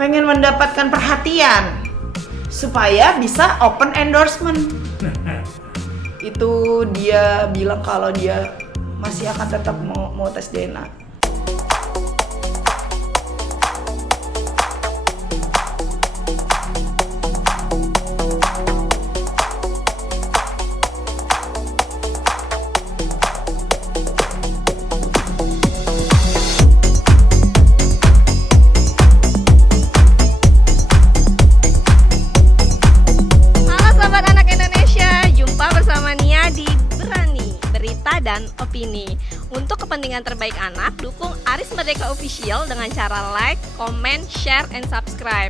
pengen mendapatkan perhatian supaya bisa open endorsement. Itu dia bilang kalau dia masih akan tetap mau tes DNA. Dan opini. Untuk kepentingan terbaik anak, dukung Aris Merdeka Official dengan cara like, comment, share, and subscribe.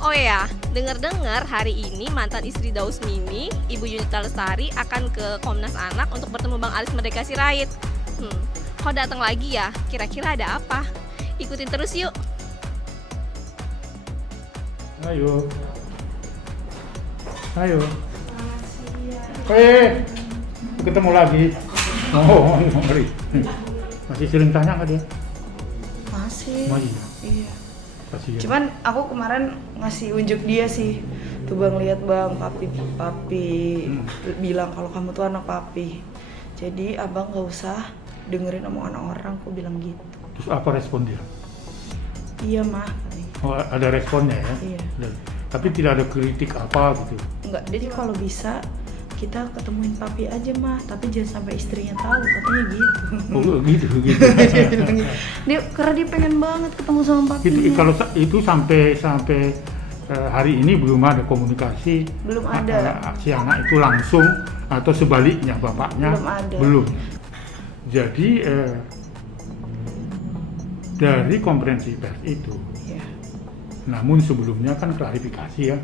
Oh ya, dengar-dengar hari ini mantan istri Daus Mimi, Ibu Yunita Lestari akan ke Komnas Anak untuk bertemu Bang Aris Merdeka Sirait. Kok datang lagi ya? Kira-kira ada apa? Ikutin terus yuk. Ayo. Ketemu lagi. Oh, ngeri. Masih sering tanya nggak dia? Masih. Iya. Kasihan. Cuman aku kemarin ngasih unjuk dia sih. Tuh Bang, lihat Bang, papi bilang kalau kamu tuh anak papi. Jadi abang nggak usah dengerin omongan orang, aku bilang gitu. Terus apa respon dia? Iya mah. Oh, ada responnya ya? Iya. Tapi tidak ada kritik apa gitu? Enggak, jadi kalau bisa kita ketemuin papi aja mah, tapi jangan sampai istrinya tahu, katanya gitu. Oh gitu. Dia karena dia pengen banget ketemu sama papinya. Itu kalau itu sampai hari ini belum ada komunikasi. Belum ada. Si anak itu langsung atau sebaliknya bapaknya Belum ada. Belum. Jadi dari konferensi pers itu. Iya. Namun sebelumnya kan klarifikasi ya.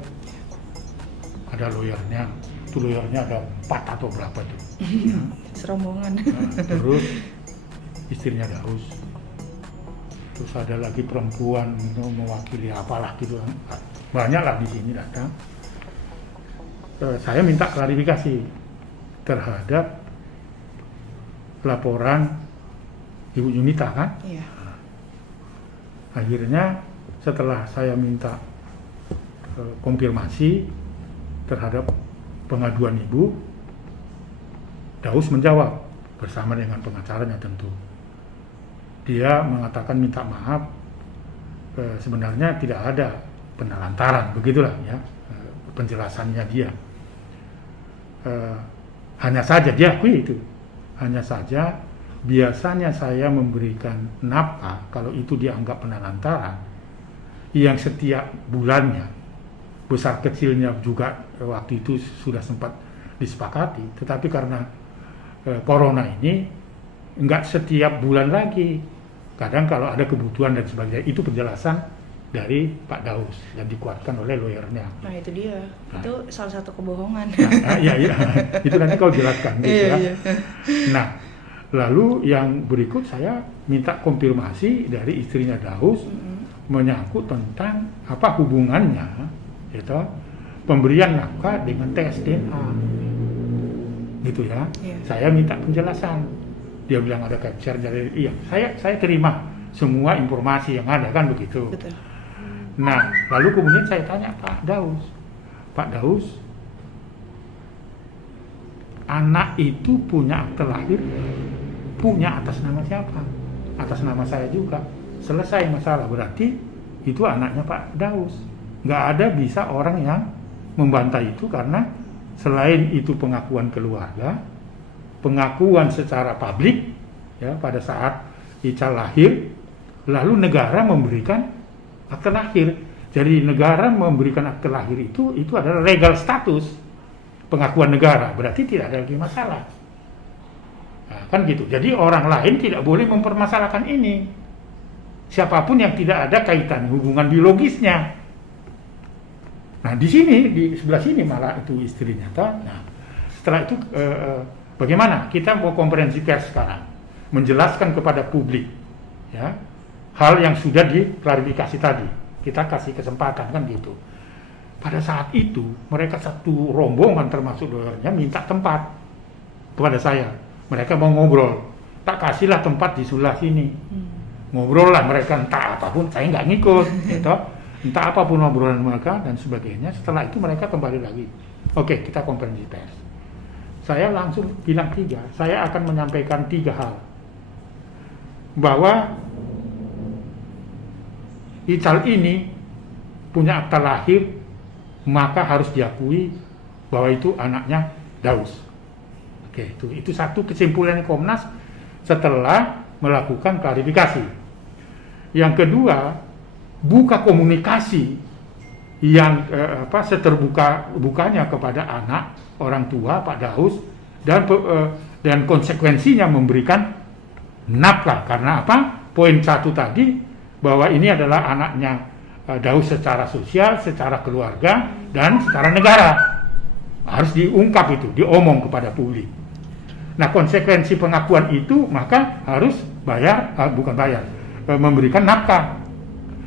Ada lawyernya. Itu lawyernya ada 4 atau berapa tuh. Serombongan. Terus istrinya Daus. Terus ada lagi perempuan mewakili apalah gitu. Banyak lah di sini datang. Saya minta klarifikasi terhadap laporan Ibu Yunita kan. Iya. Akhirnya setelah saya minta konfirmasi terhadap pengaduan ibu, Daus menjawab bersama dengan pengacaranya tentu. Dia mengatakan minta maaf, sebenarnya tidak ada penelantaran, begitulah ya penjelasannya dia. Hanya saja dia akui itu, hanya saja biasanya saya memberikan nafkah kalau itu dianggap penelantaran yang setiap bulannya besar kecilnya juga waktu itu sudah sempat disepakati, tetapi karena corona ini enggak setiap bulan lagi, kadang kalau ada kebutuhan dan sebagainya. Itu penjelasan dari Pak Daus yang dikuatkan oleh lawyernya. Nah itu dia, itu salah satu kebohongan. Iya, itu nanti kau jelaskan gitu ya. Iya. Nah, lalu yang berikut saya minta konfirmasi dari istrinya Daus menyangkut tentang apa hubungannya itu pemberian nafkah dengan tes DNA gitu ya. Saya minta penjelasan. Dia bilang ada capture dari saya terima semua informasi yang ada kan begitu. Betul. Nah lalu kemudian saya tanya Pak Daus, anak itu punya akte lahir, punya atas nama siapa? Atas nama saya juga. Selesai masalah, berarti itu anaknya Pak Daus. Nggak ada bisa orang yang membantah itu, karena selain itu pengakuan keluarga, pengakuan secara publik ya pada saat Ica lahir, lalu negara memberikan akte lahir. Jadi negara memberikan akte lahir itu adalah legal status pengakuan negara, berarti tidak ada lagi masalah. Nah, kan gitu. Jadi orang lain tidak boleh mempermasalahkan ini. Siapapun yang tidak ada kaitan hubungan biologisnya. Nah di sini, di sebelah sini malah itu istrinya. Nah setelah itu bagaimana? Kita mau konferensi pers sekarang, menjelaskan kepada publik ya hal yang sudah diklarifikasi tadi. Kita kasih kesempatan kan gitu. Pada saat itu mereka satu rombongan termasuk lawyernya minta tempat kepada saya. Mereka mau ngobrol, tak kasihlah tempat di sebelah sini. Ngobrol lah mereka entah apapun, saya nggak ngikut gitu. entah apapun obrolan mereka dan sebagainya. Setelah itu mereka kembali lagi. Oke, kita konferensi pers. Saya langsung bilang 3. Saya akan menyampaikan 3 hal. Bahwa Ical ini punya akta lahir, maka harus diakui bahwa itu anaknya Daus. Oke, itu satu kesimpulan Komnas setelah melakukan klarifikasi. Yang kedua, buka komunikasi yang seterbuka-bukanya kepada anak, orang tua Pak Daus, dan konsekuensinya memberikan nafkah. Karena apa? Poin 1 tadi, bahwa ini adalah anaknya Daus secara sosial, secara keluarga, dan secara negara. Harus diungkap itu, diomong kepada publik. Nah, konsekuensi pengakuan itu maka harus memberikan nafkah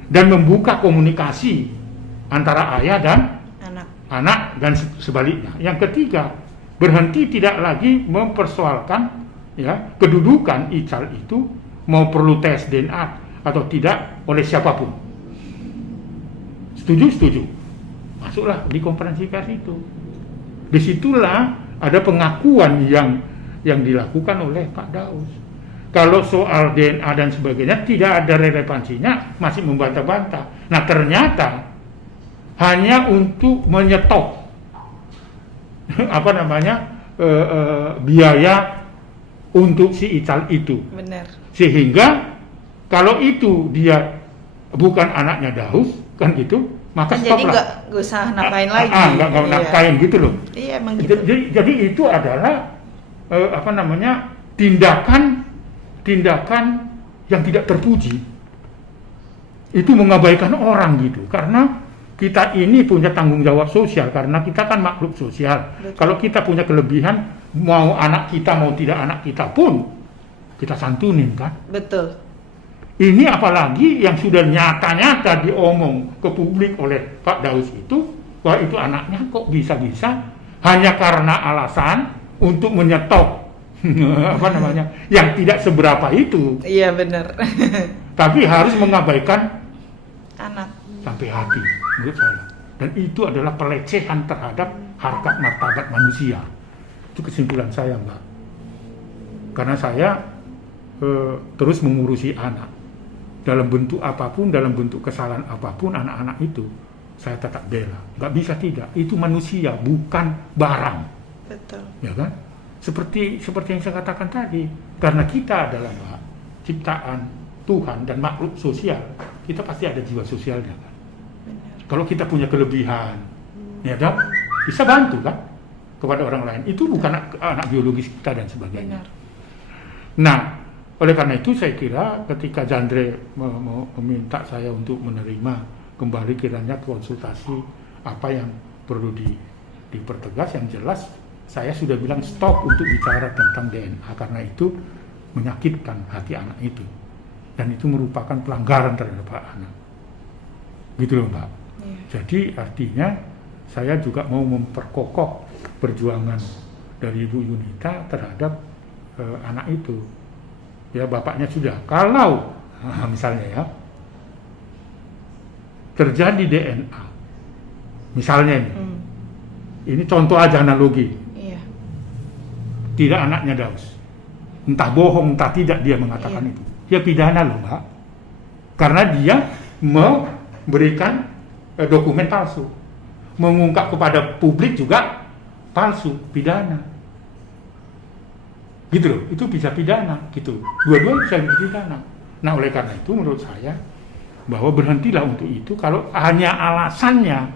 dan membuka komunikasi antara ayah dan anak dan sebaliknya. Yang ketiga, berhenti tidak lagi mempersoalkan kedudukan Ical itu mau perlu tes DNA atau tidak oleh siapapun. Setuju. Masuklah di konferensi pers itu. Disitulah ada pengakuan yang dilakukan oleh Pak Daus. Kalau soal DNA dan sebagainya tidak ada relevansinya, masih membantah-bantah. Nah, ternyata hanya untuk menyetop biaya untuk si Ical itu. Benar. Sehingga kalau itu dia bukan anaknya Daus, kan gitu, maka stop jadi lah. nggak usah nafkain lagi. Nggak nafkain gitu loh. Iya, emang gitu. Jadi itu adalah tindakan yang tidak terpuji. Itu mengabaikan orang gitu. Karena kita ini punya tanggung jawab sosial, karena kita kan makhluk sosial. Betul. Kalau kita punya kelebihan, mau anak kita mau tidak anak kita pun kita santunin kan. Betul. Ini apalagi yang sudah nyata-nyata diomong ke publik oleh Pak Daus itu, bahwa itu anaknya kok bisa-bisa hanya karena alasan untuk menyetop yang tidak seberapa itu. Iya, benar. Tapi harus mengabaikan Anak. sampai hati, menurut saya. Dan itu adalah pelecehan terhadap harkat martabat manusia. Itu kesimpulan saya, Mbak. Karena saya terus mengurusi anak. Dalam bentuk apapun, dalam bentuk kesalahan apapun, anak-anak itu saya tetap bela. Nggak bisa tidak. Itu manusia, bukan barang. Betul. Ya kan? Seperti yang saya katakan tadi. Karena kita adalah ciptaan Tuhan dan makhluk sosial, kita pasti ada jiwa sosialnya kan. Benar. Kalau kita punya kelebihan, ya kan, bisa bantu kan kepada orang lain. Itu bukan anak biologis kita dan sebagainya. Benar. Nah, oleh karena itu saya kira ketika Jandre meminta saya untuk menerima kembali kiranya konsultasi apa yang perlu dipertegas, yang jelas saya sudah bilang stop untuk bicara tentang DNA karena itu menyakitkan hati anak itu dan itu merupakan pelanggaran terhadap anak. Gitu loh, Mbak. Iya. Jadi artinya saya juga mau memperkokoh perjuangan dari Ibu Yunita terhadap anak itu. Ya, bapaknya sudah. Kalau misalnya ya terjadi DNA, misalnya ini contoh aja analogi, Iya. tidak anaknya Daus, entah bohong entah tidak dia mengatakan itu, ya pidana loh, Mbak, karena dia memberikan dokumen palsu, mengungkap kepada publik juga palsu, pidana. Gitu loh, itu bisa pidana gitu. Dua-dua bisa pidana. Nah, oleh karena itu menurut saya bahwa berhentilah untuk itu. Kalau hanya alasannya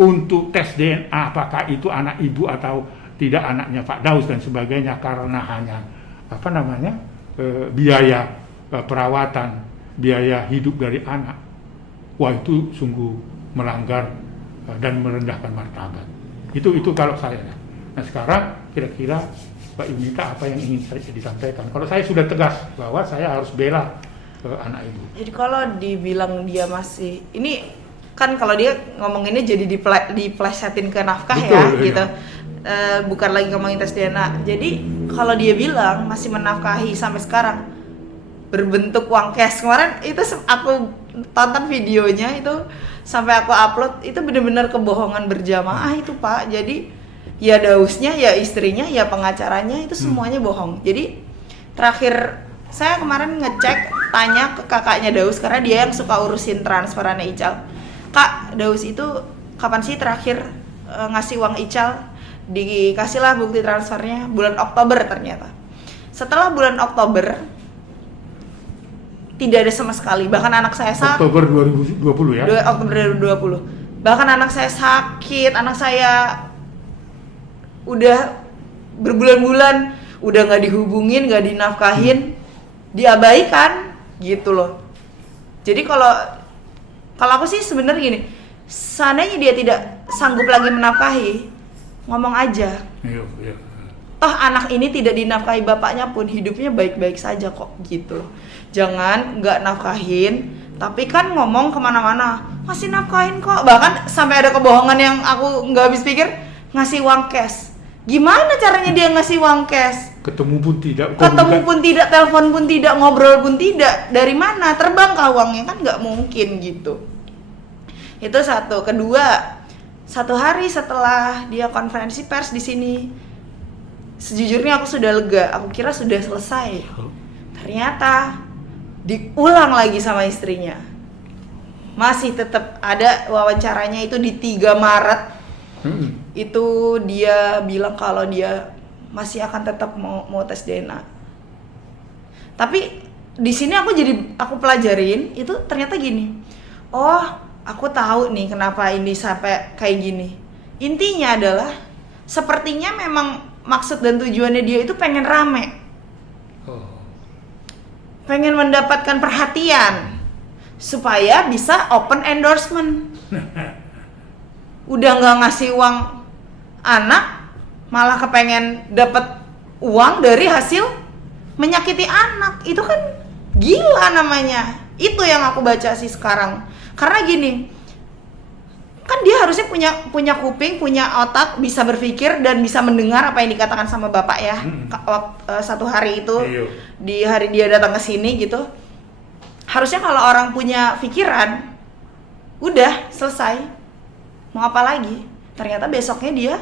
untuk tes DNA apakah itu anak ibu atau tidak anaknya Pak Daus dan sebagainya karena hanya biaya perawatan, biaya hidup dari anak. Wah, itu sungguh melanggar dan merendahkan martabat. Itu kalau saya. Nah, sekarang kira-kira Mbak Yunita apa yang ingin saya disampaikan? Kalau saya sudah tegas bahwa saya harus bela anak ibu. Jadi kalau dibilang dia masih ini kan kalau dia ngomonginnya jadi diplesetin ke nafkah. Betul, ya iya. gitu. Bukan lagi ngomongin tes DNA. Jadi kalau dia bilang masih menafkahi sampai sekarang berbentuk uang cash, kemarin itu aku tonton videonya itu sampai aku upload itu benar-benar kebohongan berjamaah itu Pak. Jadi ya Dausnya, ya istrinya, ya pengacaranya itu semuanya bohong. Jadi terakhir saya kemarin ngecek, tanya ke kakaknya Daus karena dia yang suka urusin transferannya Ical. Kak, Daus itu kapan sih terakhir ngasih uang Ical? Dikasihlah bukti transfernya bulan Oktober ternyata. Setelah bulan Oktober tidak ada sama sekali. Bahkan anak saya Oktober 2020 ya? Oktober 2020. Bahkan anak saya sakit, anak saya udah berbulan-bulan udah nggak dihubungin, nggak dinafkahin, diabaikan gitu loh. Jadi kalau aku sih sebenarnya gini, seandainya dia tidak sanggup lagi menafkahi, ngomong aja. Iya. Toh anak ini tidak dinafkahi bapaknya pun hidupnya baik-baik saja kok gitu loh. Jangan nggak nafkahin, tapi kan ngomong kemana-mana masih nafkahin kok. Bahkan sampai ada kebohongan yang aku nggak habis pikir, ngasih uang cash. Gimana caranya dia ngasih uang cash? Ketemu pun tidak, telepon pun tidak, ngobrol pun tidak. Dari mana? Terbang kah uangnya? Kan nggak mungkin gitu. Itu satu. Kedua, satu hari setelah dia konferensi pers di sini, sejujurnya aku sudah lega. Aku kira sudah selesai. Ternyata diulang lagi sama istrinya. Masih tetap ada wawancaranya itu di 3 Maret. Itu dia bilang kalau dia masih akan tetap mau tes DNA. Tapi di sini aku pelajarin itu ternyata gini. Oh, aku tahu nih kenapa ini sampai kayak gini. Intinya adalah sepertinya memang maksud dan tujuannya dia itu pengen rame. Pengen mendapatkan perhatian supaya bisa open endorsement. Udah nggak ngasih uang anak, malah kepengen dapat uang dari hasil menyakiti anak. Itu kan gila namanya. Itu yang aku baca sih sekarang. Karena gini, kan dia harusnya punya kuping, punya otak, bisa berpikir dan bisa mendengar apa yang dikatakan sama bapak ya. Satu hari itu, di hari dia datang ke sini gitu. Harusnya kalau orang punya pikiran, udah selesai. Mau apa lagi? Ternyata besoknya dia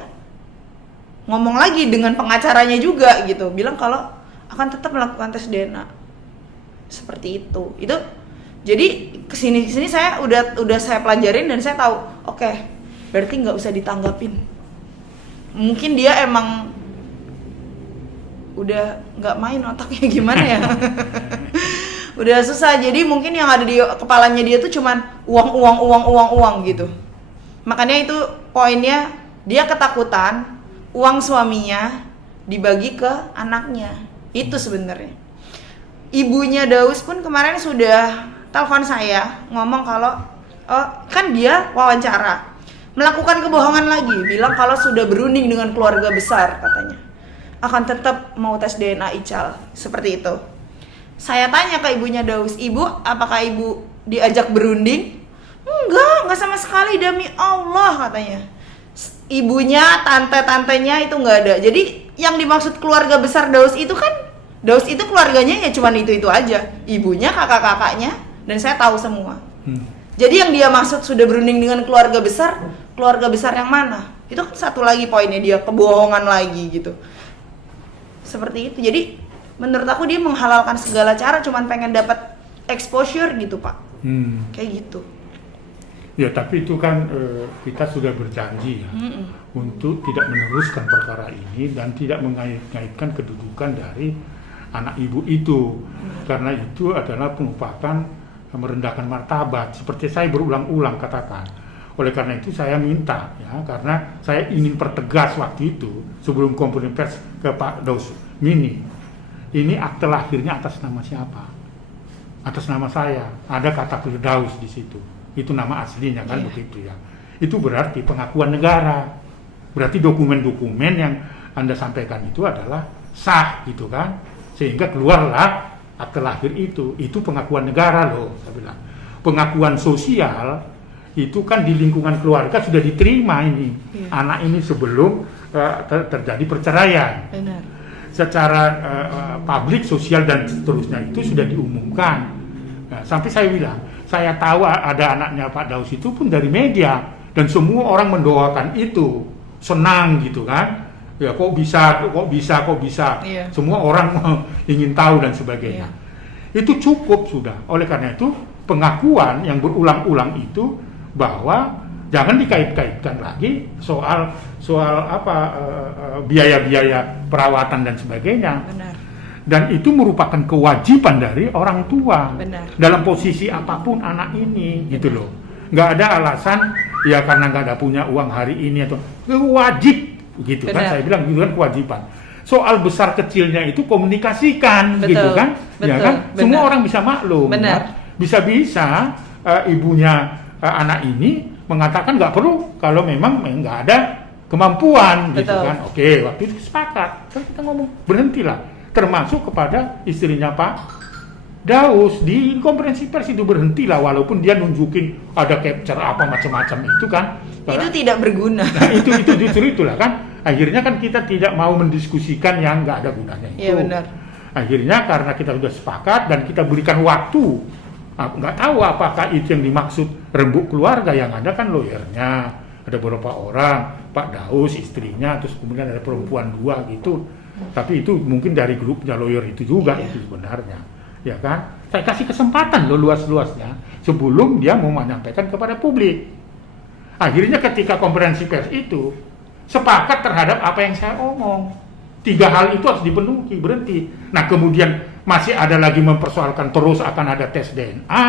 ngomong lagi dengan pengacaranya juga gitu, bilang kalau akan tetap melakukan tes DNA. Seperti itu. Itu jadi kesini saya udah saya pelajarin dan saya tahu, oke, berarti nggak usah ditanggapin. Mungkin dia emang udah nggak main otaknya gimana ya. Udah susah. Jadi mungkin yang ada di kepalanya dia tuh cuman uang gitu. Makanya itu poinnya, dia ketakutan uang suaminya dibagi ke anaknya. Itu sebenarnya. Ibunya Daus pun kemarin sudah telepon saya ngomong kalau kan dia wawancara melakukan kebohongan lagi, bilang kalau sudah berunding dengan keluarga besar katanya akan tetap mau tes DNA Ical, seperti itu. Saya tanya ke ibunya Daus, ibu apakah ibu diajak berunding? Enggak sama sekali, demi Allah katanya. Ibunya, tante-tantenya itu enggak ada. Jadi yang dimaksud keluarga besar Daus itu kan, Daus itu keluarganya ya cuman itu aja. Ibunya, kakak-kakaknya, dan saya tahu semua. Jadi yang dia maksud sudah berunding dengan keluarga besar yang mana? Itu kan satu lagi poinnya, dia kebohongan lagi gitu. Seperti itu. Jadi menurut aku dia menghalalkan segala cara cuman pengen dapat exposure gitu, Pak. Kayak gitu. Ya, tapi itu kan kita sudah berjanji ya untuk tidak meneruskan perkara ini dan tidak mengait-ngaitkan kedudukan dari anak ibu itu. Karena itu adalah merupakan merendahkan martabat, seperti saya berulang-ulang katakan. Oleh karena itu saya minta ya, karena saya ingin pertegas waktu itu sebelum konferensi pers ke Pak Daus Mini. Ini akte lahirnya atas nama siapa? Atas nama saya. Ada kata Firdaus di situ. Itu nama aslinya kan, begitu ya. Itu berarti pengakuan negara. Berarti dokumen-dokumen yang Anda sampaikan itu adalah sah gitu kan. Sehingga keluarlah akte lahir itu pengakuan negara loh, saya bilang. Pengakuan sosial itu kan di lingkungan keluarga sudah diterima ini. Anak ini sebelum terjadi perceraian. Benar. Secara publik, sosial dan seterusnya itu sudah diumumkan. Nah, sampai saya bilang, saya tahu ada anaknya Pak Daus itu pun dari media, dan semua orang mendoakan itu, senang gitu kan. Ya kok bisa. Iya. Semua orang ingin tahu dan sebagainya. Itu cukup sudah. Oleh karena itu pengakuan yang berulang-ulang itu bahwa jangan dikait-kaitkan lagi soal biaya-biaya perawatan dan sebagainya. Benar. Dan itu merupakan kewajiban dari orang tua. Benar. Dalam posisi apapun anak ini, gitu loh. Nggak ada alasan ya karena nggak ada punya uang hari ini atau wajib, gitu kan? Benar. Saya bilang itu kan kewajiban. Soal besar kecilnya itu komunikasikan, gitu kan? Ya kan? Semua benar. orang bisa maklum. Benar. Ya? Bisa-bisa ibunya anak ini mengatakan nggak perlu kalau memang nggak ada kemampuan, gitu Betul. kan? Oke, waktu itu sepakat. Terus kita ngomong berhentilah. Termasuk kepada istrinya Pak Daus di konferensi pers itu berhentilah, walaupun dia nunjukin ada capture apa macam-macam itu kan. Itu tidak berguna. Nah, itu justru itulah kan. Akhirnya kan kita tidak mau mendiskusikan yang nggak ada gunanya itu. Iya benar. Akhirnya karena kita sudah sepakat dan kita berikan waktu, nggak tahu apakah itu yang dimaksud rembuk keluarga, yang ada kan lawyernya, ada beberapa orang, Pak Daus, istrinya, terus kemudian ada perempuan 2 gitu. Tapi itu mungkin dari grupnya lawyer itu juga itu sebenarnya, ya kan? Saya kasih kesempatan loh luas-luasnya sebelum dia mau menyampaikan kepada publik. Akhirnya ketika konferensi pers itu sepakat terhadap apa yang saya omong. 3 hal itu harus dipenuhi, berhenti. Nah kemudian masih ada lagi mempersoalkan terus akan ada tes DNA.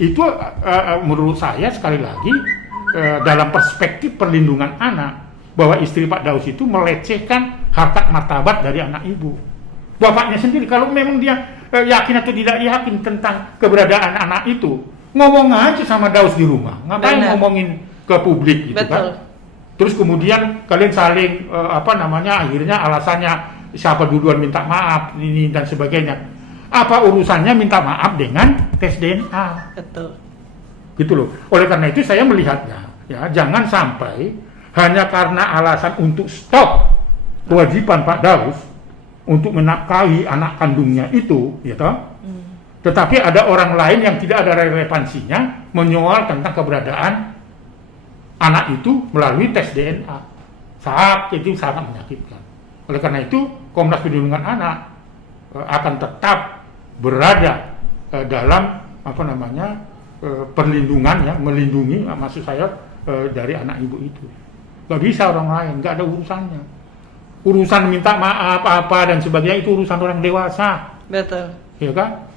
Itu menurut saya sekali lagi dalam perspektif perlindungan anak, bahwa istri Pak Daus itu melecehkan harkat martabat dari anak ibu. Bapaknya sendiri kalau memang dia yakin atau tidak yakin tentang keberadaan anak itu, ngomong aja sama Daus di rumah. Ngapain Benar. ngomongin ke publik gitu. Betul. Kan? Terus kemudian kalian saling akhirnya alasannya siapa duluan minta maaf ini dan sebagainya. Apa urusannya minta maaf dengan tes DNA? Betul. Gitu loh. Oleh karena itu saya melihatnya, ya jangan sampai hanya karena alasan untuk stop kewajiban Pak Daus untuk menafkahi anak kandungnya itu, ya toh. Tetapi ada orang lain yang tidak ada relevansinya menyoal tentang keberadaan anak itu melalui tes DNA. Itu sangat menyakitkan. Oleh karena itu Komnas Perlindungan Anak akan tetap berada dalam perlindungan, ya, melindungi maksud saya dari anak ibu itu. Gak bisa orang lain, gak ada urusannya. Urusan minta maaf apa dan sebagainya itu urusan orang dewasa. Betul. Ya kan?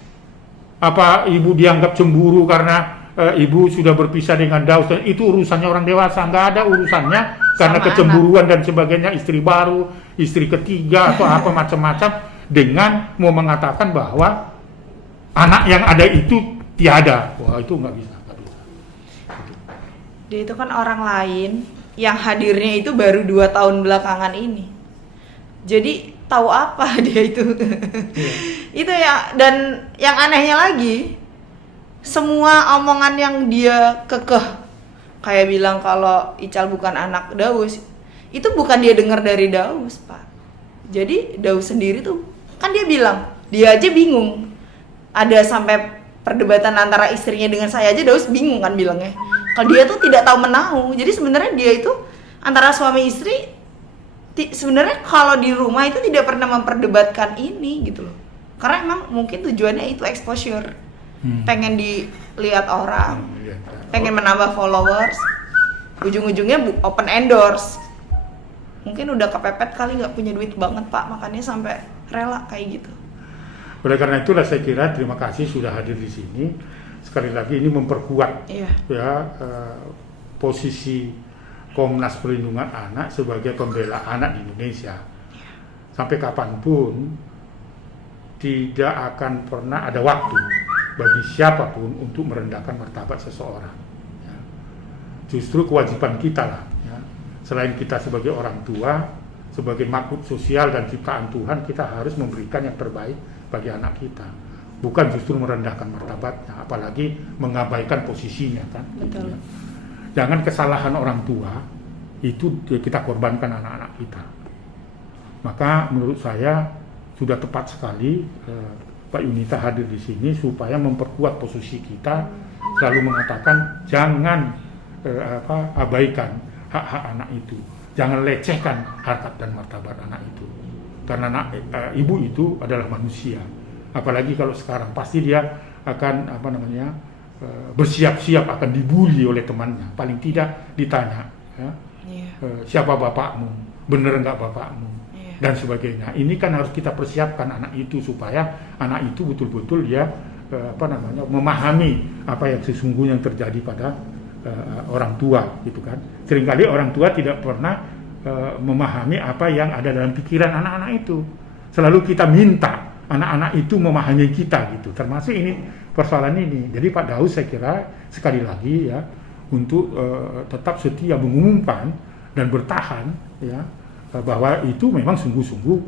Apa ibu dianggap cemburu karena ibu sudah berpisah dengan Daus, dan itu urusannya orang dewasa. Gak ada urusannya karena Sama kecemburuan dan sebagainya, istri baru, istri ketiga atau apa macam-macam, dengan mau mengatakan bahwa anak yang ada itu tiada. Wah itu nggak bisa. Dia itu kan orang lain yang hadirnya itu baru 2 tahun belakangan ini. Jadi tahu apa dia itu? Itu ya. Dan yang anehnya lagi, semua omongan yang dia kekeh, kayak bilang kalau Ical bukan anak Daus, itu bukan dia dengar dari Daus, Pak. Jadi Daus sendiri tuh, kan dia bilang, dia aja bingung. Ada sampai perdebatan antara istrinya dengan saya aja, Daus bingung kan bilangnya. Kalau dia tuh tidak tahu menahu. Jadi sebenarnya dia itu antara suami istri, sebenarnya kalau di rumah itu tidak pernah memperdebatkan ini gitu loh. Karena emang mungkin tujuannya itu exposure. Pengen dilihat orang, pengen menambah followers, ujung-ujungnya open endorse. Mungkin udah kepepet kali, nggak punya duit banget Pak, makanya sampai rela kayak gitu. Oleh karena itulah saya kira terima kasih sudah hadir di sini. Sekali lagi ini memperkuat posisi Komnas Perlindungan Anak sebagai pembela anak di Indonesia. Sampai kapanpun tidak akan pernah ada waktu bagi siapapun untuk merendahkan martabat seseorang. Justru kewajiban kita lah, ya. Selain kita sebagai orang tua, sebagai makhluk sosial dan ciptaan Tuhan, kita harus memberikan yang terbaik bagi anak kita. Bukan justru merendahkan martabatnya, apalagi mengabaikan posisinya kan. Betul. Jangan kesalahan orang tua itu kita korbankan anak-anak kita. Maka menurut saya sudah tepat sekali Pak Yunita hadir di sini supaya memperkuat posisi kita selalu mengatakan jangan abaikan hak-hak anak itu, jangan lecehkan harkat dan martabat anak itu, karena ibu itu adalah manusia, apalagi kalau sekarang pasti dia akan bersiap-siap akan dibully oleh temannya, paling tidak ditanya ya, siapa bapakmu, bener nggak bapakmu, dan sebagainya. Ini kan harus kita persiapkan anak itu supaya anak itu betul-betul dia memahami apa yang sesungguhnya terjadi pada orang tua, gitu kan. Seringkali orang tua tidak pernah memahami apa yang ada dalam pikiran anak-anak itu. Selalu kita minta anak-anak itu memahami kita, gitu. Termasuk ini persoalan ini. Jadi Pak Daus saya kira sekali lagi ya untuk tetap setia mengumumkan dan bertahan ya bahwa itu memang sungguh-sungguh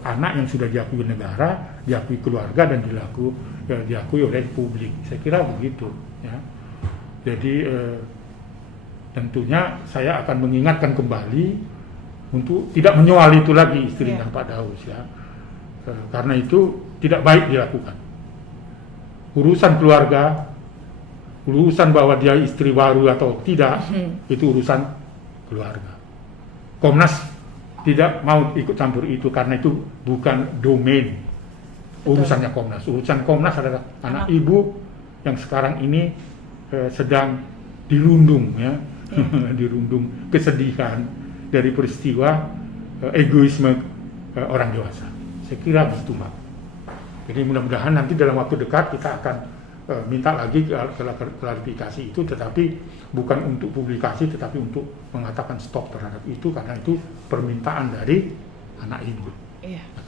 anak yang sudah diakui negara, diakui keluarga dan diakui oleh publik. Saya kira begitu ya. Jadi tentunya saya akan mengingatkan kembali untuk tidak menyoal itu lagi istrinya Pak Daus ya, karena itu tidak baik dilakukan. Urusan keluarga, urusan bahwa dia istri baru atau tidak, itu urusan keluarga. Komnas tidak mau ikut campur itu karena itu bukan domain urusannya Komnas. Urusan Komnas adalah anak ibu yang sekarang ini sedang dirundung ya, dirundung kesedihan dari peristiwa egoisme orang dewasa. Saya kira begitu Mbak. Jadi mudah-mudahan nanti dalam waktu dekat kita akan minta lagi klarifikasi itu, tetapi bukan untuk publikasi, tetapi untuk mengatakan stop terhadap itu, karena itu permintaan dari anak ibu.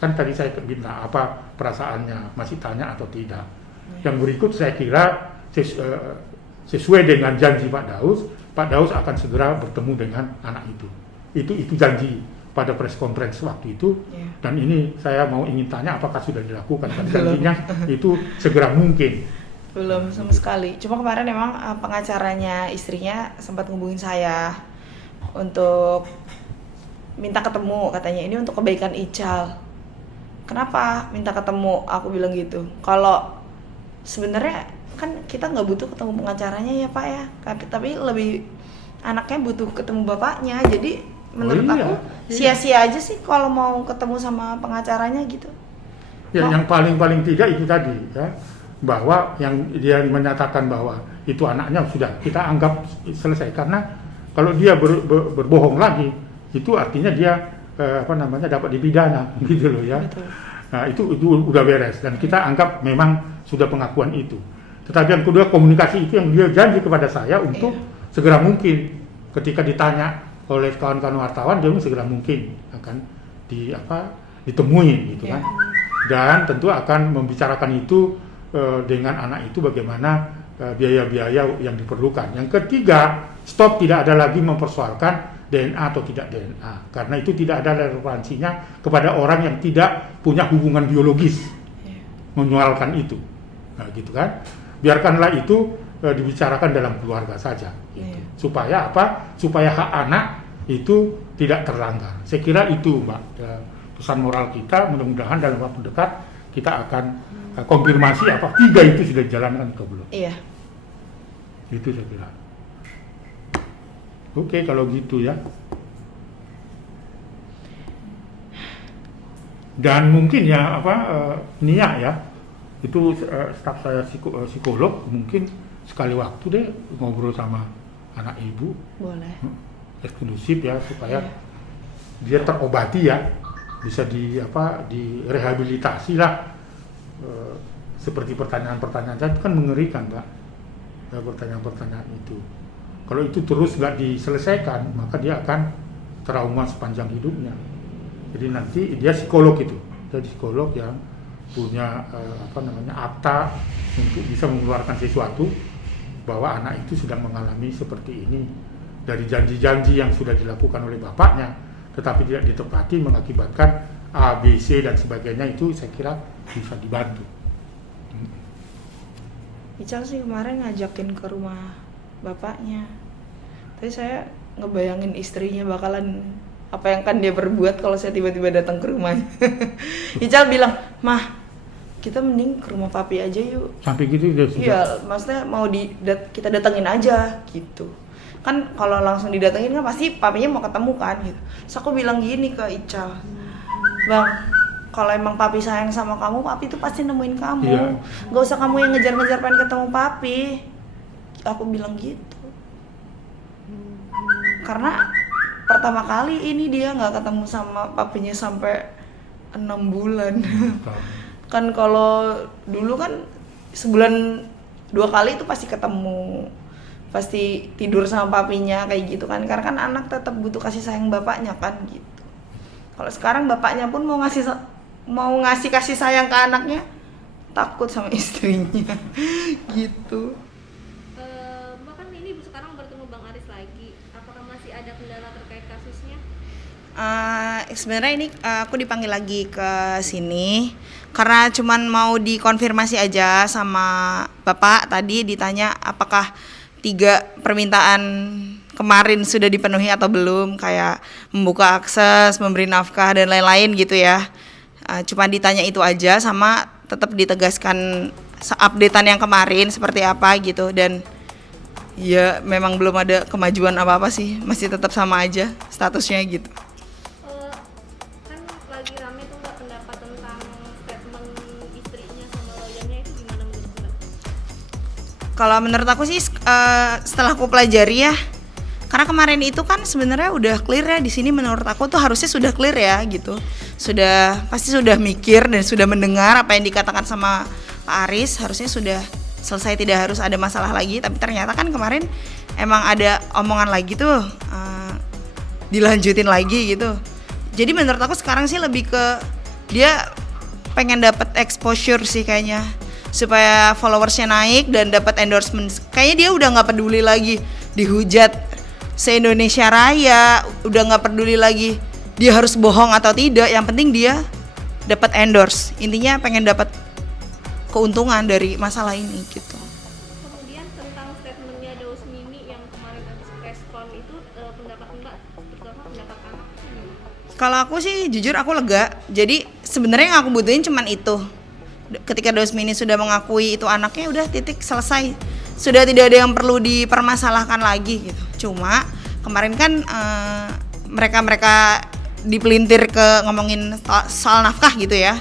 Kan tadi saya minta apa perasaannya, masih tanya atau tidak. Yang berikut saya kira sesuai dengan janji Pak Daus akan segera bertemu dengan anak itu. Itu janji pada press conference waktu itu. Dan ini saya ingin tanya apakah sudah dilakukan. Janjinya itu segera mungkin. Belum sama sekali. Cuma kemarin memang pengacaranya istrinya sempat ngubungin saya untuk minta ketemu, katanya ini untuk kebaikan Ical. Kenapa minta ketemu? Aku bilang gitu. Kalau sebenarnya kan kita nggak butuh ketemu pengacaranya ya Pak ya, tapi lebih anaknya butuh ketemu bapaknya. Jadi menurut aku sia-sia aja sih kalau mau ketemu sama pengacaranya gitu. Ya, yang paling tidak itu tadi ya, bahwa yang dia menyatakan bahwa itu anaknya sudah kita anggap selesai, karena kalau dia berbohong lagi itu artinya dia dapat dipidana gitu loh ya. Betul. Nah itu udah beres dan kita anggap memang sudah pengakuan itu. Tetapi yang kedua, komunikasi itu yang dia janji kepada saya untuk segera mungkin ketika ditanya oleh kawan-kawan wartawan, dia segera mungkin akan ditemui gitu kan. Dan tentu akan membicarakan itu dengan anak itu bagaimana biaya-biaya yang diperlukan. Yang ketiga, stop, tidak ada lagi mempersoalkan DNA atau tidak DNA, karena itu tidak ada relevansinya kepada orang yang tidak punya hubungan biologis menyoalkan itu. Nah, gitu kan. Biarkanlah itu dibicarakan dalam keluarga saja, gitu. Supaya apa? Supaya hak anak itu tidak terlanggar. Saya kira itu Mbak pesan moral kita. Mudah-mudahan dalam waktu dekat kita akan konfirmasi apa 3 itu sudah dijalankan atau belum. Iya. Itu saya kira. Oke, kalau gitu ya. Dan mungkin ya Nia ya, itu staf saya psikolog, mungkin sekali waktu deh ngobrol sama anak ibu. Boleh. Eksklusif ya, supaya dia terobati ya, bisa direhabilitasi lah. Seperti pertanyaan-pertanyaan tadi kan mengerikan Pak, pertanyaan-pertanyaan itu. Kalau itu terus nggak diselesaikan, maka dia akan trauma sepanjang hidupnya. Jadi nanti dia psikolog itu, jadi psikolog yang punya akta untuk bisa mengeluarkan sesuatu bahwa anak itu sedang mengalami seperti ini dari janji-janji yang sudah dilakukan oleh bapaknya, tetapi tidak ditepati mengakibatkan A, B, C dan sebagainya. Itu saya kira bisa dibantu. Ical sih kemarin ngajakin ke rumah bapaknya, tapi saya ngebayangin istrinya bakalan apa yang kan dia perbuat kalau saya tiba-tiba datang ke rumahnya. Ical bilang, "Mah, kita mending ke rumah papi aja yuk. Sampai gitu udah sudah. Iya, maksudnya mau kita datengin aja gitu. Kan kalau langsung didatengin kan pasti papinya mau ketemu kan gitu. Terus aku bilang gini ke Ical, Bang, kalau emang papi sayang sama kamu, papi tuh pasti nemuin kamu. Iya. Gak usah kamu yang ngejar-ngejar pengen ketemu papi. Aku bilang gitu. Karena pertama kali ini dia nggak ketemu sama papinya sampai 6 bulan. Kan kalau dulu kan sebulan 2 kali itu pasti ketemu, pasti tidur sama papinya kayak gitu kan, karena kan anak tetap butuh kasih sayang bapaknya kan gitu. Kalau sekarang bapaknya pun mau ngasih kasih sayang ke anaknya takut sama istrinya gitu. Mbak kan ini sekarang bertemu Bang Aris lagi, apakah masih ada kendala terkait kasusnya? Sebenarnya ini aku dipanggil lagi ke sini karena cuman mau dikonfirmasi aja sama Bapak. Tadi ditanya apakah 3 permintaan kemarin sudah dipenuhi atau belum, kayak membuka akses, memberi nafkah dan lain-lain gitu ya. Cuman ditanya itu aja, sama tetap ditegaskan updatean yang kemarin seperti apa gitu, dan ya memang belum ada kemajuan apa-apa sih, masih tetap sama aja statusnya gitu. Kan lagi rame tuh Mbak pendapat tentang statement istrinya sama lawyernya, itu gimana menurut Mbak? Kalau menurut aku sih setelah aku pelajari ya, karena kemarin itu kan sebenarnya udah clear ya di sini, menurut aku tuh harusnya sudah clear ya gitu. Pasti sudah mikir dan sudah mendengar apa yang dikatakan sama Pak Aris, harusnya sudah selesai, tidak harus ada masalah lagi. Tapi ternyata kan kemarin emang ada omongan lagi tuh, dilanjutin lagi gitu. Jadi menurut aku sekarang sih lebih ke dia pengen dapat exposure sih kayaknya, supaya followersnya naik dan dapat endorsement. Kayaknya dia udah nggak peduli lagi dihujat se-Indonesia Raya, udah nggak peduli lagi dia harus bohong atau tidak. Yang penting dia dapat endorse. Intinya pengen dapat keuntungan dari masalah ini gitu. Kemudian tentang statementnya Daus Mini yang kemarin habis preskon itu, pendapat Mbak, terutama pendapat anak gimana? Kalau aku sih jujur aku lega. Jadi sebenarnya yang aku butuhin cuman itu. Ketika Daus Mini sudah mengakui itu anaknya, udah titik, selesai. Sudah tidak ada yang perlu dipermasalahkan lagi gitu. Cuma kemarin kan mereka dipelintir ke ngomongin soal nafkah gitu ya.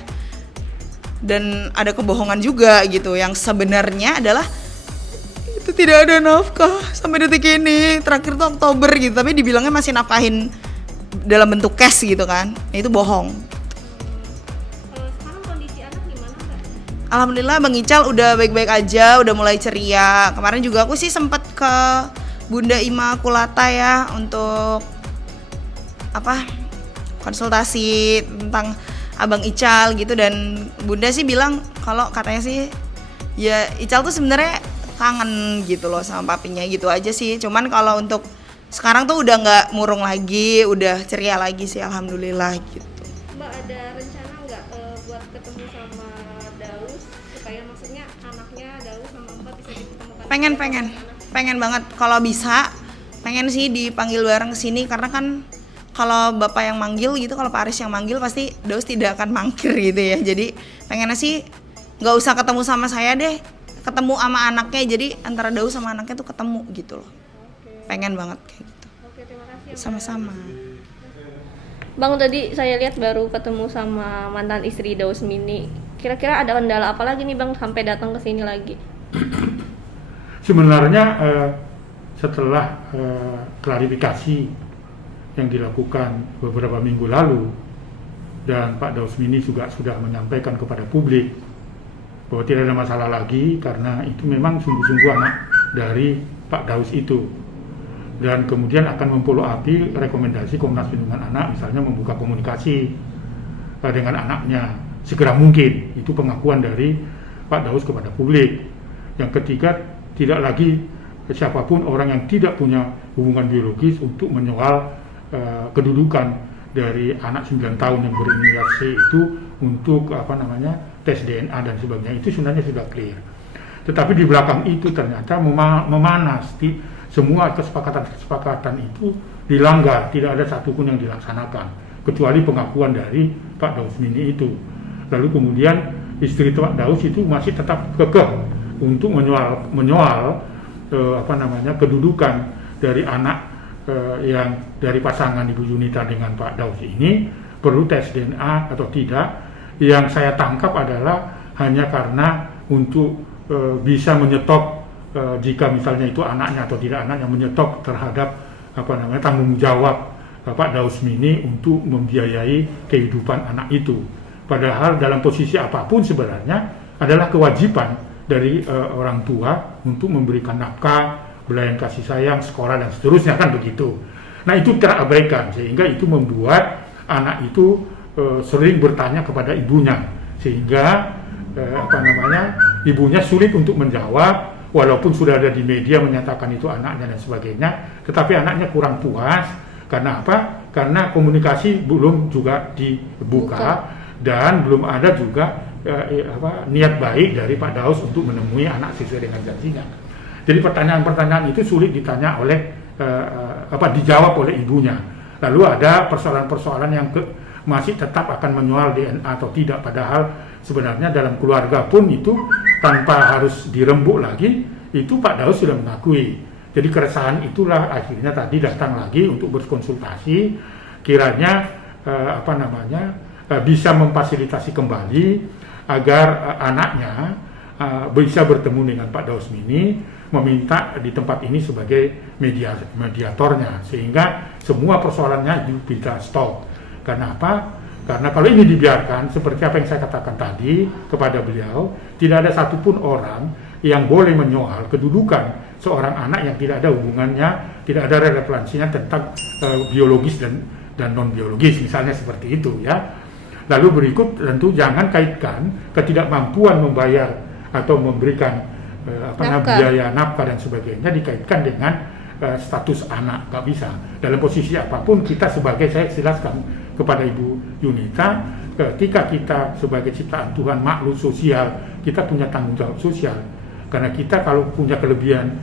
Dan ada kebohongan juga gitu, yang sebenarnya adalah itu tidak ada nafkah sampai detik ini. Terakhir tuh Oktober gitu, tapi dibilangnya masih nafkahin dalam bentuk cash gitu kan. Itu bohong. Sekarang kondisi anak gimana Mbak? Alhamdulillah Bang Ical udah baik-baik aja, udah mulai ceria. Kemarin juga aku sih sempet ke Bunda Immaculata ya untuk konsultasi tentang Abang Ical gitu, dan Bunda sih bilang kalau katanya sih ya Ical tuh sebenarnya kangen gitu loh sama papinya gitu aja sih. Cuman kalau untuk sekarang tuh udah nggak murung lagi, udah ceria lagi sih alhamdulillah gitu. Mbak ada rencana nggak buat ketemu sama Daus, supaya maksudnya anaknya Daus sama Mbak bisa ditemukan? Pengen banget kalau bisa, pengen sih dipanggil bareng ke sini, karena kan kalau bapak yang manggil gitu, kalau Pak Aris yang manggil pasti Daus tidak akan mangkir gitu ya. Jadi pengennya sih nggak usah ketemu sama saya deh, ketemu sama anaknya, jadi antara Daus sama anaknya tuh ketemu gitu loh. Pengen banget kayak gitu. Oke, terima kasih ya, Mbak. Sama-sama. Bang, tadi saya lihat baru ketemu sama mantan istri Daus Mini. Kira-kira ada kendala apa lagi nih Bang sampai datang ke sini lagi? Sebenarnya setelah klarifikasi yang dilakukan beberapa minggu lalu, dan Pak Daus Mini juga sudah menyampaikan kepada publik bahwa tidak ada masalah lagi, karena itu memang sungguh-sungguh anak dari Pak Daus itu, dan kemudian akan memfollow up rekomendasi Komnas Perlindungan Anak, misalnya membuka komunikasi dengan anaknya segera mungkin. Itu pengakuan dari Pak Daus kepada publik. Yang ketiga, tidak lagi siapapun orang yang tidak punya hubungan biologis untuk menyoal kedudukan dari anak 9 tahun yang berinisial C itu untuk tes DNA dan sebagainya. Itu sebenarnya sudah clear. Tetapi di belakang itu ternyata memanas, semua kesepakatan itu dilanggar, tidak ada satupun yang dilaksanakan kecuali pengakuan dari Pak Daus Mini itu. Lalu kemudian istri Pak Daus itu masih tetap kekeh untuk menyoal kedudukan dari anak yang dari pasangan Ibu Yunita dengan Pak Daus ini perlu tes DNA atau tidak. Yang saya tangkap adalah hanya karena untuk bisa menyetop jika misalnya itu anaknya atau tidak anaknya, menyetop terhadap tanggung jawab Pak Dausmini untuk membiayai kehidupan anak itu. Padahal dalam posisi apapun sebenarnya adalah kewajiban dari orang tua untuk memberikan nafkah, belayan kasih sayang, sekolah dan seterusnya, kan begitu. Nah, itu terabaikan sehingga itu membuat anak itu sering bertanya kepada ibunya, sehingga ibunya sulit untuk menjawab walaupun sudah ada di media menyatakan itu anaknya dan sebagainya, tetapi anaknya kurang puas. Karena apa? Karena komunikasi belum juga dibuka dan belum ada juga niat baik dari Pak Daus untuk menemui anak sesuai dengan janjinya. Jadi pertanyaan-pertanyaan itu sulit ditanya oleh dijawab oleh ibunya. Lalu ada persoalan-persoalan yang masih tetap akan menyoal DNA atau tidak, padahal sebenarnya dalam keluarga pun itu tanpa harus dirembuk lagi, itu Pak Daus sudah mengakui. Jadi keresahan itulah akhirnya tadi datang lagi untuk berkonsultasi, kiranya bisa memfasilitasi kembali agar anaknya bisa bertemu dengan Pak Dausmini, meminta di tempat ini sebagai mediatornya, sehingga semua persoalannya bisa stop. Karena apa? Karena kalau ini dibiarkan seperti apa yang saya katakan tadi kepada beliau, tidak ada satupun orang yang boleh menyoal kedudukan seorang anak yang tidak ada hubungannya, tidak ada relevansinya tentang biologis dan non biologis, misalnya seperti itu ya. Lalu berikut tentu jangan kaitkan ketidakmampuan membayar atau memberikan biaya nafkah dan sebagainya dikaitkan dengan status anak, nggak bisa. Dalam posisi apapun kita sebagai, saya jelaskan kepada Ibu Yunita, ketika kita sebagai ciptaan Tuhan, makhluk sosial, kita punya tanggung jawab sosial. Karena kita kalau punya kelebihan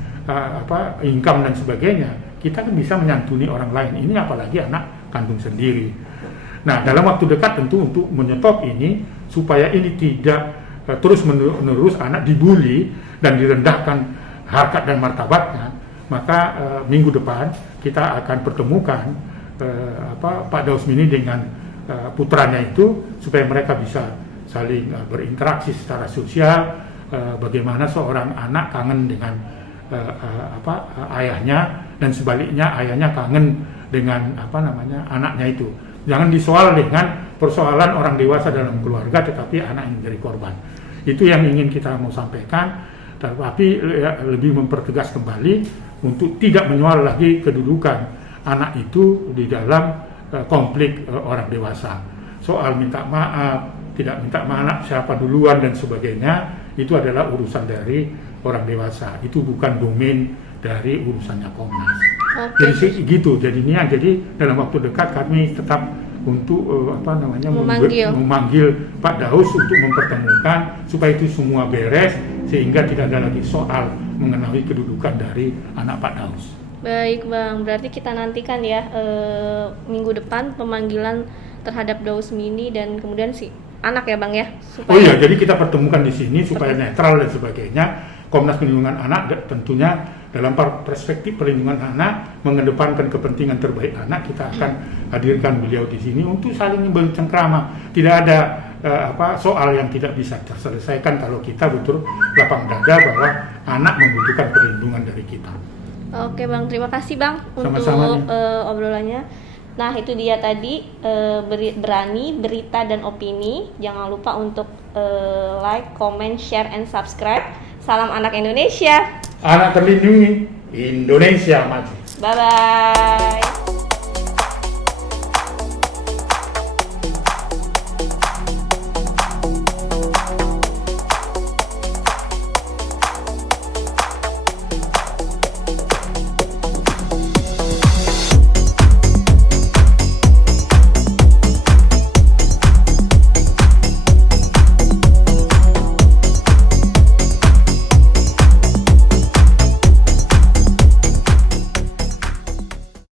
income dan sebagainya, kita kan bisa menyantuni orang lain. Ini apalagi anak kandung sendiri. Nah, dalam waktu dekat tentu untuk menyetop ini supaya ini tidak terus menerus anak dibully dan direndahkan harkat dan martabatnya, maka minggu depan kita akan pertemukan Pak Dausmini dengan putranya itu supaya mereka bisa saling berinteraksi secara sosial. Bagaimana seorang anak kangen dengan ayahnya dan sebaliknya ayahnya kangen dengan anaknya itu. Jangan disoal dengan persoalan orang dewasa dalam keluarga, tetapi anak yang menjadi korban. Itu yang ingin kita mau sampaikan, tapi lebih mempertegas kembali untuk tidak menyoal lagi kedudukan anak itu di dalam konflik orang dewasa. Soal minta maaf, tidak minta maaf, siapa duluan dan sebagainya, itu adalah urusan dari orang dewasa. Itu bukan domain dari urusannya Komnas. Jadi gitu. Jadinya dalam waktu dekat kami tetap untuk memanggil Pak Daus untuk mempertemukan supaya itu semua beres sehingga tidak ada lagi soal mengenai kedudukan dari anak Pak Daus. Baik Bang, berarti kita nantikan ya minggu depan pemanggilan terhadap Dausmini dan kemudian si anak ya Bang ya. Oh iya, jadi kita pertemukan di sini supaya netral dan sebagainya. Komnas Perlindungan Anak tentunya dalam perspektif perlindungan anak mengedepankan kepentingan terbaik anak, kita akan hadirkan beliau di sini untuk saling bercengkrama. Tidak ada soal yang tidak bisa terselesaikan kalau kita betul lapang dada bahwa anak membutuhkan perlindungan dari kita. Oke Bang, terima kasih Bang Sama-sama untuk obrolannya. Nah itu dia tadi berani, berita, dan opini. Jangan lupa untuk like, comment, share, and subscribe. Salam anak Indonesia. Anak terlindungi, Indonesia maju. Bye-bye.